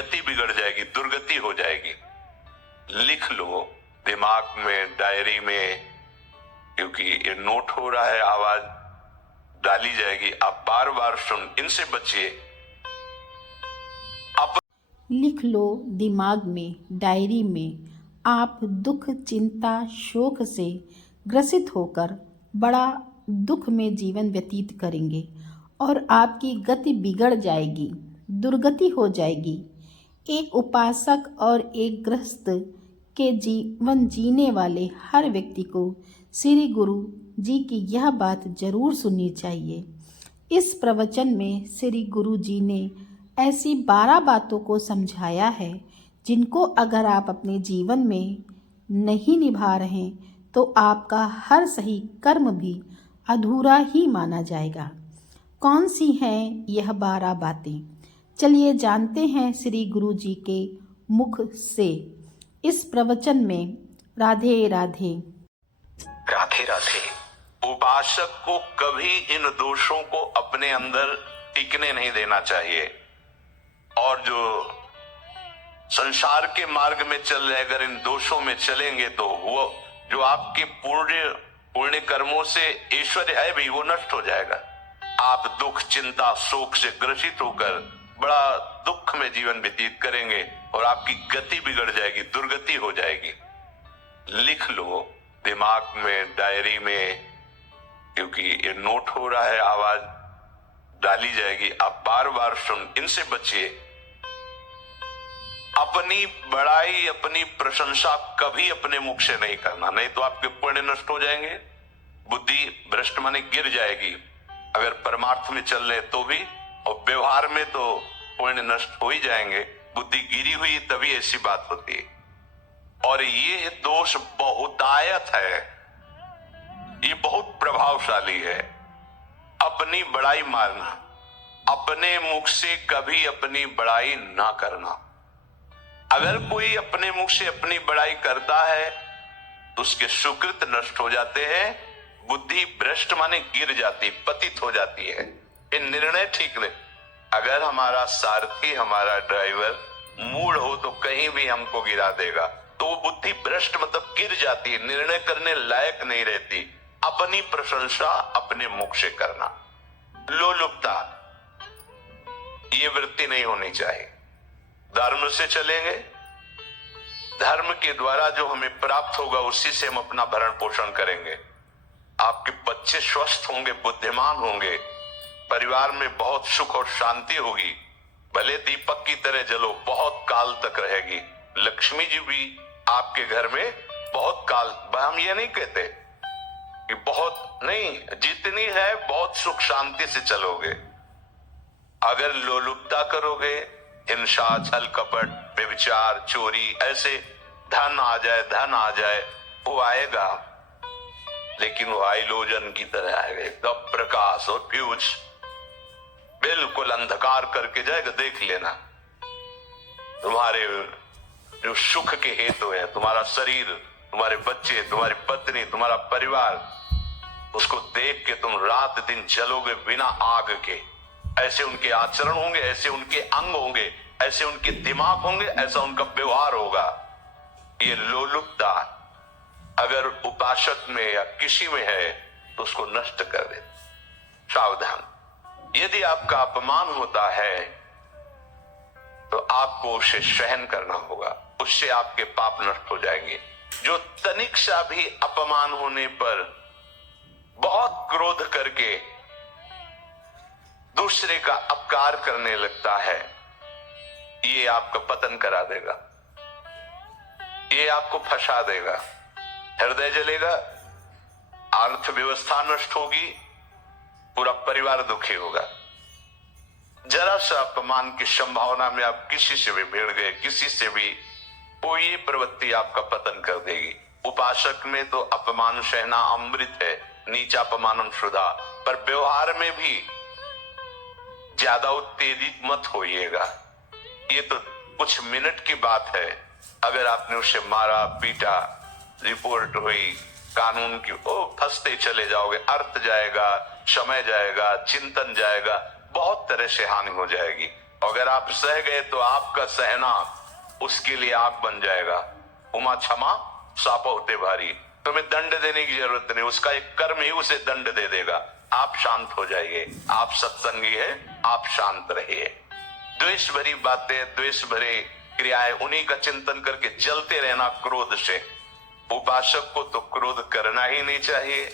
गति बिगड़ जाएगी, दुर्गति हो जाएगी। लिख लो दिमाग में, डायरी में, क्योंकि ये नोट हो रहा है, आवाज डाली जाएगी। आप बार बार सुन, इनसे बचिए। लिख लो दिमाग में, डायरी में। आप दुख, चिंता, शोक से ग्रसित होकर बड़ा दुख में जीवन व्यतीत करेंगे और आपकी गति बिगड़ जाएगी, दुर्गति हो जाएगी। एक उपासक और एक गृहस्थ के जीवन जीने वाले हर व्यक्ति को श्री गुरु जी की यह बात जरूर सुननी चाहिए। इस प्रवचन में श्री गुरु जी ने ऐसी 12 बातों को समझाया है जिनको अगर आप अपने जीवन में नहीं निभा रहे तो आपका हर सही कर्म भी अधूरा ही माना जाएगा। कौन सी हैं यह 12 बातें? चलिए जानते हैं श्री गुरु जी के मुख से इस प्रवचन में। राधे राधे। राधे राधे। उपासक को कभी इन दोषों को अपने अंदर टिकने नहीं देना चाहिए, और जो संसार के मार्ग में चल रहे, अगर इन दोषों में चलेंगे तो वो जो आपके पुण्य कर्मों से ऐश्वर्य है भी, वो नष्ट हो जाएगा। आप दुख, चिंता, शोक से ग्रसित होकर बड़ा दुख में जीवन व्यतीत करेंगे और आपकी गति बिगड़ जाएगी, दुर्गति हो जाएगी। लिख लो दिमाग में, डायरी में, क्योंकि ये नोट हो रहा है, आवाज डाली जाएगी। आप बार बार सुन, इनसे बचिए। अपनी बड़ाई, अपनी प्रशंसा कभी अपने मुख से नहीं करना, नहीं तो आपके पुण्य नष्ट हो जाएंगे, बुद्धि भ्रष्ट माने गिर जाएगी। अगर परमार्थ में चल रहे तो भी, और व्यवहार में तो पुण्य नष्ट हो ही जाएंगे। बुद्धि गिरी हुई तभी ऐसी बात होती है। और ये दोष बहुतायत है, ये बहुत प्रभावशाली है। अपनी बड़ाई मारना, अपने मुख से कभी अपनी बड़ाई ना करना। अगर कोई अपने मुख से अपनी बड़ाई करता है तो उसके सुकृत नष्ट हो जाते हैं, बुद्धि भ्रष्ट माने गिर जाती, पतित हो जाती है। ये निर्णय ठीक नहीं। अगर हमारा सारथी, हमारा ड्राइवर मूढ़ हो तो कहीं भी हमको गिरा देगा, तो वो बुद्धि भ्रष्ट मतलब गिर जाती है, निर्णय करने लायक नहीं रहती। अपनी प्रशंसा अपने मुख से करना, लोलुपता, ये वृत्ति नहीं होनी चाहिए। धर्म से चलेंगे, धर्म के द्वारा जो हमें प्राप्त होगा उसी से हम अपना भरण पोषण करेंगे। आपके बच्चे स्वस्थ होंगे, बुद्धिमान होंगे, परिवार में बहुत सुख और शांति होगी। भले दीपक की तरह जलो, बहुत काल तक रहेगी। लक्ष्मी जी भी आपके घर में बहुत काल, हम ये नहीं कहते कि बहुत नहीं, जितनी है बहुत सुख शांति से चलोगे। अगर लोलुपता करोगे, हिंसा, छल कपट, व्यभिचार, चोरी, ऐसे धन आ जाए, वो आएगा, लेकिन वो हाइलोजन की तरह आएगा, एकदम प्रकाश और फ्यूज, बिल्कुल अंधकार करके जाएगा। देख लेना, तुम्हारे जो सुख के हेतु है, तुम्हारा शरीर, तुम्हारे बच्चे, तुम्हारी पत्नी, तुम्हारा परिवार, उसको देख के तुम रात दिन जलोगे बिना आग के। ऐसे उनके आचरण होंगे, ऐसे उनके अंग होंगे, ऐसे उनके दिमाग होंगे, ऐसा उनका व्यवहार होगा। ये लोलुपता अगर उपासक में या किसी में है तो उसको नष्ट कर दे। सावधान। यदि आपका अपमान होता है तो आपको उसे सहन करना होगा, उससे आपके पाप नष्ट हो जाएंगे। जो तनिक सा भी अपमान होने पर बहुत क्रोध करके दूसरे का अपकार करने लगता है, ये आपका पतन करा देगा, ये आपको फंसा देगा, हृदय जलेगा, अर्थव्यवस्था नष्ट होगी, पूरा परिवार दुखी होगा। जरा सा अपमान की संभावना में आप किसी से भी भिड़ गए, किसी से भी, वो ये प्रवृत्ति आपका पतन कर देगी। उपासक में तो अपमान सहना अमृत है, नीचा अपमानम शुदा, पर व्यवहार में भी ज्यादा उत्तेजित मत होइएगा। ये तो कुछ मिनट की बात है। अगर आपने उसे मारा, पीटा, रिपोर्ट हुई कानून की, ओ फंसते चले जाओगे, अर्थ जाएगा, समय जाएगा, चिंतन जाएगा, बहुत तरह से हानि हो जाएगी। अगर आप सह गए तो आपका सहना उसके लिए आग बन जाएगा। उमा क्षमा साप होते भारी, तुम्हें दंड देने की जरूरत नहीं, उसका एक कर्म ही उसे दंड दे देगा। आप शांत हो जाइए, आप सत्संगी है, आप शांत रहिए। द्वेष भरी बातें, द्वेष भरे क्रियाएं, उन्हीं का चिंतन करके जलते रहना क्रोध से। उपासक को तो क्रोध करना ही नहीं चाहिए,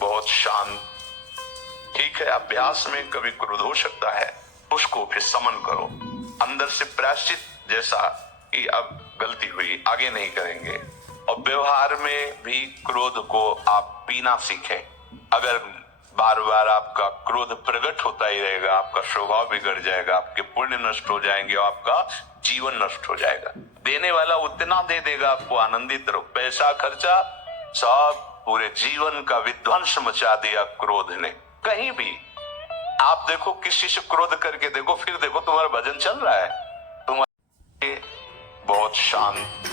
बहुत शांत। ठीक है, अभ्यास में कभी क्रोध हो सकता है, उसको फिर समन करो, अंदर से प्रायश्चित, जैसा कि अब गलती हुई आगे नहीं करेंगे। और व्यवहार में भी क्रोध को आप पीना सीखें। अगर बार बार आपका क्रोध प्रकट होता ही रहेगा, आपका स्वभाव बिगड़ जाएगा, आपके पुण्य नष्ट हो जाएंगे और आपका जीवन नष्ट हो जाएगा। देने वाला उतना दे देगा, आपको आनंदित रहो। पैसा खर्चा, सब पूरे जीवन का विध्वंस मचा दिया क्रोध ने। कहीं भी आप देखो, किसी से क्रोध करके देखो, फिर देखो तुम्हारा भजन चल रहा है, तुम्हारे बहुत शांत।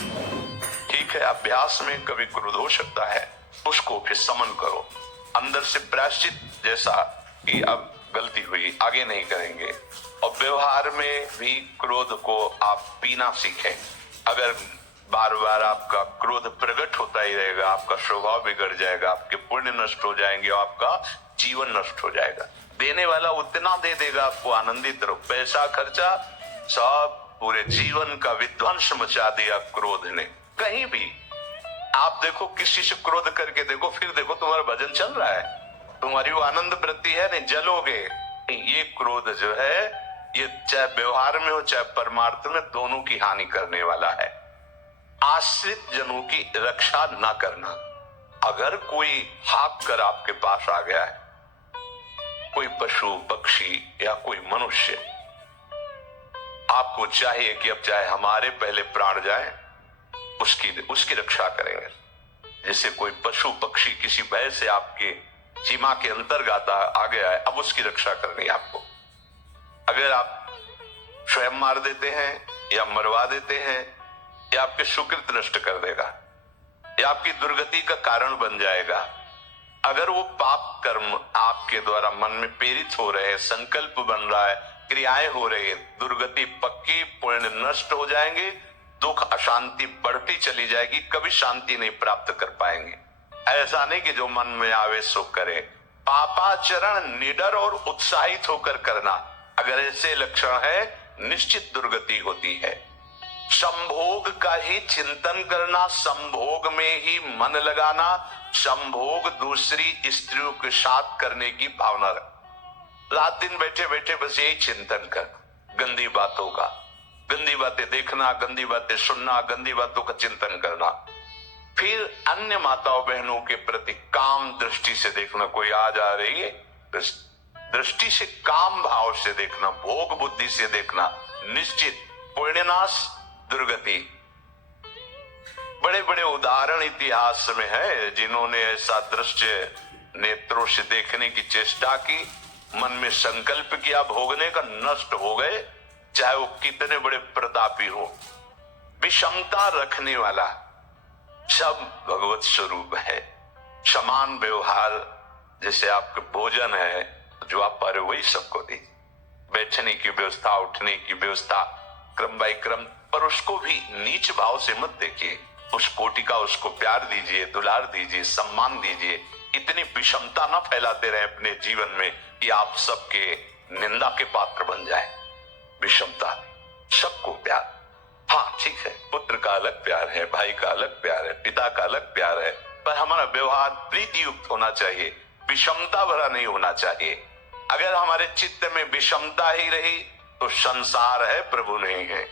ठीक है, अभ्यास में कभी क्रोध हो सकता है, उसको फिर समन करो, अंदर से प्रायश्चित, जैसा कि अब गलती हुई आगे नहीं करेंगे। और व्यवहार में भी क्रोध को आप पीना सीखें। अगर बार बार आपका क्रोध प्रकट होता ही रहेगा, आपका स्वभाव बिगड़ जाएगा, आपके पुण्य नष्ट हो जाएंगे और आपका जीवन नष्ट हो जाएगा। देने वाला उतना दे देगा, आपको आनंदित रहो। पैसा खर्चा, सब पूरे जीवन का विध्वंस मचा दिया क्रोध ने। कहीं भी आप देखो, किसी से क्रोध करके देखो, फिर देखो तुम्हारा भजन चल रहा है, तुम्हारी वो आनंद वृत्ति है, नहीं जलोगे। ये क्रोध जो है, ये चाहे व्यवहार में हो चाहे परमार्थ में, दोनों की हानि करने वाला है। आश्रित जनों की रक्षा ना करना। अगर कोई हाक कर आपके पास आ गया है, कोई पशु पक्षी या कोई मनुष्य, आपको चाहिए कि अब चाहे हमारे पहले प्राण जाए, उसकी रक्षा करेंगे। जैसे कोई पशु पक्षी किसी भय से आपके सीमा के अंतर्गत आ गया है, अब उसकी रक्षा करनी है आपको। अगर आप स्वयं मार देते हैं या मरवा देते हैं, या आपके सुकृत नष्ट कर देगा, या आपकी दुर्गति का कारण बन जाएगा। अगर वो पाप कर्म आपके द्वारा मन में प्रेरित हो रहे हैं, संकल्प बन रहा है, क्रियाएं हो रही है, दुर्गति पक्की, पुण्य नष्ट हो जाएंगे, दुख अशांति बढ़ती चली जाएगी, कभी शांति नहीं प्राप्त कर पाएंगे। ऐसा नहीं कि जो मन में आवे सो करे। पापाचरण निडर और उत्साहित होकर करना, अगर ऐसे लक्षण है, निश्चित दुर्गति होती है। संभोग का ही चिंतन करना, संभोग में ही मन लगाना, संभोग दूसरी स्त्रियों के साथ करने की भावना रख। रात दिन बैठे बैठे बस यही चिंतन कर, गंदी बातों का, गंदी बातें देखना, गंदी बातें सुनना, गंदी बातों का चिंतन करना। फिर अन्य माताओं बहनों के प्रति काम दृष्टि से देखना। कोई आ जा रही है, दृष्टि से काम भाव से देखना, भोग बुद्धि से देखना, निश्चित पुण्यनाश, दुर्गति। बड़े बड़े उदाहरण इतिहास में है, जिन्होंने ऐसा दृश्य नेत्रों से देखने की चेष्टा की, मन में संकल्प किया भोगने का, नष्ट हो गए, चाहे वो कितने बड़े प्रतापी हो। विषमता रखने वाला सब भगवत स्वरूप है। समान व्यवहार, जैसे आपके भोजन है, जो आप पा रहे वही सबको दी। बैठने की व्यवस्था, उठने की व्यवस्था, क्रम बाय क्रम, पर उसको भी नीच भाव से मत देखिए। उस कोटि का उसको प्यार दीजिए, दुलार दीजिए, सम्मान दीजिए। इतनी विषमता न फैलाते रहे अपने जीवन में कि आप सबके निंदा के पात्र बन जाए। विषमता, सबको प्यार। हाँ ठीक है, पुत्र का अलग प्यार है, भाई का अलग प्यार है, पिता का अलग प्यार है, पर हमारा व्यवहार प्रीति युक्त होना चाहिए, विषमता भरा नहीं होना चाहिए। अगर हमारे चित्त में विषमता ही रही तो संसार है, प्रभु नहीं है।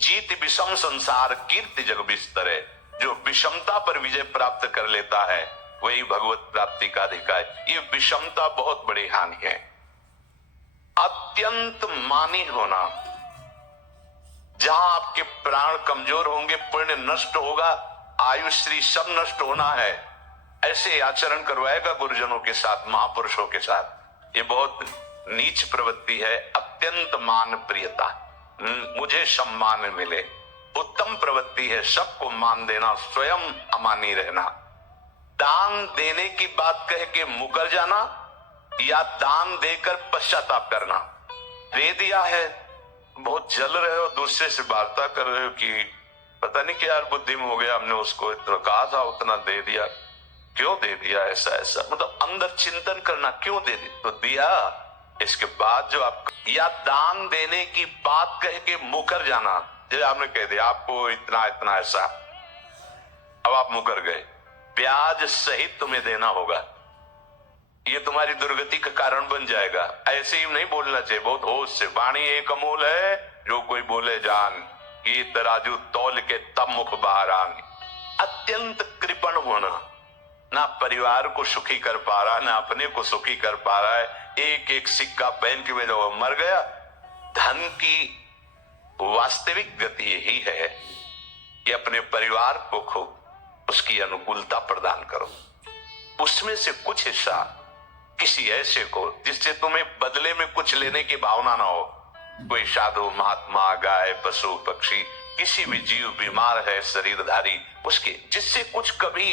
जीत विषम संसार कीर्ति जग बिस्तरे। जो विषमता पर विजय प्राप्त कर लेता है वही भगवत प्राप्ति का अधिकारी। ये विषमता बहुत बड़ी हानि है। अत्यंत मानी होना, जहां आपके प्राण कमजोर होंगे, पुण्य नष्ट होगा, आयुश्री सब नष्ट होना है, ऐसे आचरण करवाएगा गुरुजनों के साथ, महापुरुषों के साथ। ये बहुत नीच प्रवृत्ति है। अत्यंत मान प्रियता, मुझे सम्मान मिले, उत्तम प्रवृत्ति है। सबको मान देना, स्वयं अमानी रहना। दान देने की बात कह के मुकर जाना या दान देकर पश्चाताप करना। दे दिया है बहुत जल रहे हो, दूसरे से वार्ता कर रहे हो कि पता नहीं क्या यार बुद्धि में हो गया, हमने उसको इतना कहा था उतना दे दिया, क्यों दे दिया, ऐसा ऐसा, मतलब अंदर चिंतन करना, क्यों दे दी तो दिया। इसके बाद जो आप या दान देने की बात कह के मुकर जाना, जैसे आपने कह दिया आपको इतना इतना ऐसा, अब आप मुकर गए, ब्याज सहित तुम्हें देना होगा, ये तुम्हारी दुर्गति का कारण बन जाएगा। ऐसे ही नहीं बोलना चाहिए, बहुत होश से। वाणी एक अमूल है, जो कोई बोले जान, ये तराजू तौल के तब मुख बाहर आन। अत्यंत कृपण होना, ना परिवार को सुखी कर पा रहा, ना अपने को सुखी कर पा रहा है, एक एक सिक्का बैंक में जो मर गया। धन की वास्तविक गति यही है कि अपने परिवार को खूब उसकी अनुकूलता प्रदान करो, उसमें से कुछ हिस्सा किसी ऐसे को जिससे तुम्हें बदले में कुछ लेने की भावना ना हो। कोई साधु महात्मा, गाय, पशु पक्षी, किसी भी जीव बीमार है शरीरधारी, उसके जिससे कुछ कभी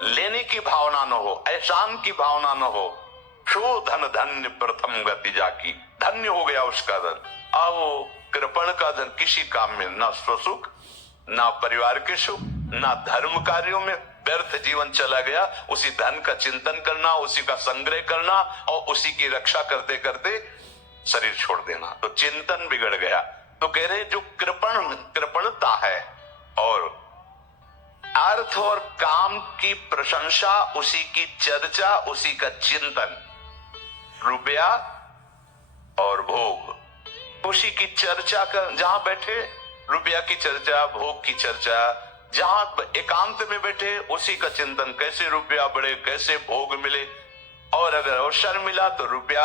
लेने की भावना न हो, एहसान की भावना न हो। शो धन धन्य प्रथम गति जाकी, धन्य हो गया उसका धन। आओ कृपण का धन किसी काम में ना स्वसुख, ना परिवार के सुख, ना धर्म कार्यों में, व्यर्थ जीवन चला गया। उसी धन का चिंतन करना, उसी का संग्रह करना और उसी की रक्षा करते करते शरीर छोड़ देना, तो चिंतन बिगड़ गया। तो कह रहे जो कृपणता है और अर्थ और काम की प्रशंसा, उसी की चर्चा, उसी का चिंतन, रुपया और भोग, उसी की चर्चा कर, जहां बैठे रुपया की चर्चा, भोग की चर्चा, जहां एकांत में बैठे उसी का चिंतन, कैसे रुपया बढ़े, कैसे भोग मिले। और अगर अवसर मिला तो रुपया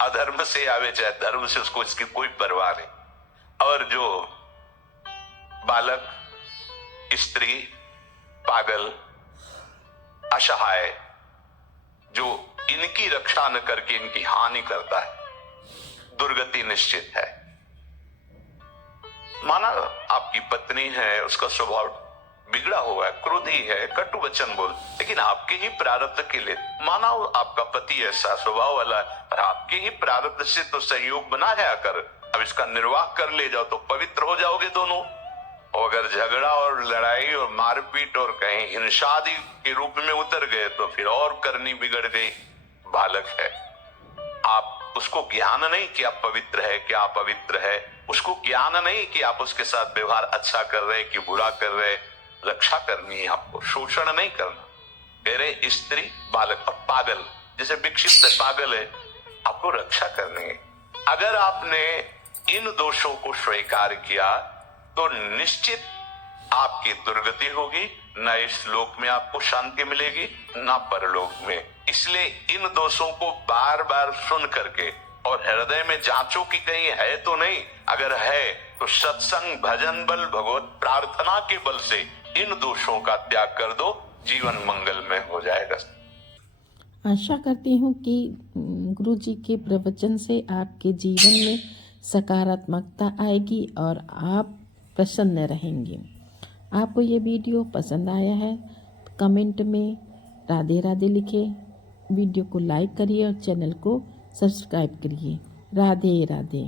अधर्म से आवे चाहे धर्म से, उसको इसकी कोई परवाह नहीं। और जो बालक, स्त्री, पागल, असहाय, जो इनकी रक्षा न करके इनकी हानि करता है, दुर्गति निश्चित है। माना आपकी पत्नी है, उसका स्वभाव बिगड़ा हुआ है, क्रोधी है, कटु वचन बोल, लेकिन आपके ही प्रारब्ध के लिए, माना आपका पति ऐसा स्वभाव वाला है, पर आपके ही प्रारब्ध से तो सहयोग बना है आकर, अब इसका निर्वाह कर ले जाओ तो पवित्र हो जाओगे दोनों। और अगर झगड़ा और लड़ाई और मारपीट और कहीं हिंसादि के रूप में उतर गए तो फिर और करनी बिगड़ गई। बालक है, आप उसको ज्ञान नहीं कि आप पवित्र है, क्या अपवित्र है, उसको ज्ञान नहीं कि आप उसके साथ व्यवहार अच्छा कर रहे कि बुरा कर रहे। रक्षा करनी है आपको, शोषण नहीं करना। कह रहे स्त्री, बालक और पागल, जैसे विक्षिप्त है, पागल है, आपको रक्षा करनी है। अगर आपने इन दोषों को स्वीकार किया तो निश्चित आपकी दुर्गति होगी, न इस लोक में आपको शांति मिलेगी न परलोक में। इसलिए इन दोषों को बार बार सुन करके और हृदय में जांचो कि कहीं है तो नहीं, अगर है तो सत्संग, भजन बल, भगवत प्रार्थना के बल से इन दोषों का त्याग कर दो, जीवन मंगलमय हो जाएगा। आशा करती हूँ कि गुरु जी के प्रवचन से आपके जीवन में सकारात्मकता आएगी और आप प्रसन्न रहेंगे। आपको ये वीडियो पसंद आया है तो कमेंट में राधे राधे लिखें, वीडियो को लाइक करिए और चैनल को सब्सक्राइब करिए। राधे राधे।